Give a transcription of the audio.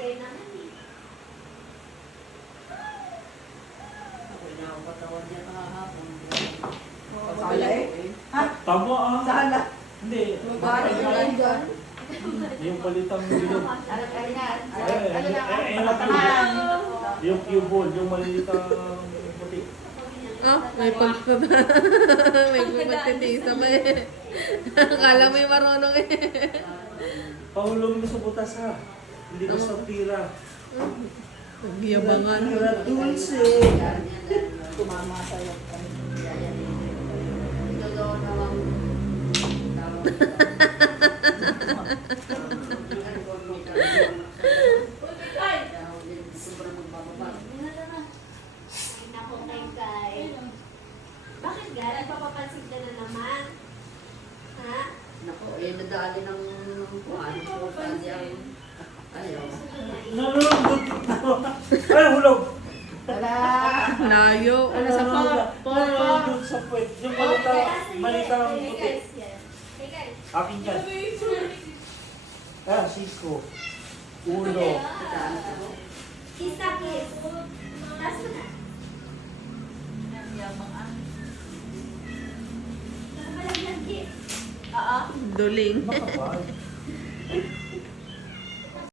kayo naman eh. Ako inakapatawan niya kahapon. Sala eh. Ha? Tama ah. Sala. Hindi. Magkano yun dyan? Yung palitang bilog. Ano ka yan? Yung cue ball, yung malilitang puti. Oh, may may pagtitisa pa eh. Akala mo yung marunong eh. Pahulong mo sa butas ha. Hindi ko sa tira. Nagyabangan. Tira dulce. Tumama sa'yo. Ito daw namang Nako kay. Bakit ga? Nagpapapansin ka na naman? Ha? Naku, eh, nadali ng kuhan. Kuhan yan. Ayaw. Ay, hulog! Wala. Layo. Ano sa doon sa puwet. Yung malitang Hey puti. guys, yan. Hey guys. Akin yan. Ah, siko. Ulo. Kiss na kiss. Taas mo na. Nakamalaglag kiss. Oo. Duling. Makapal.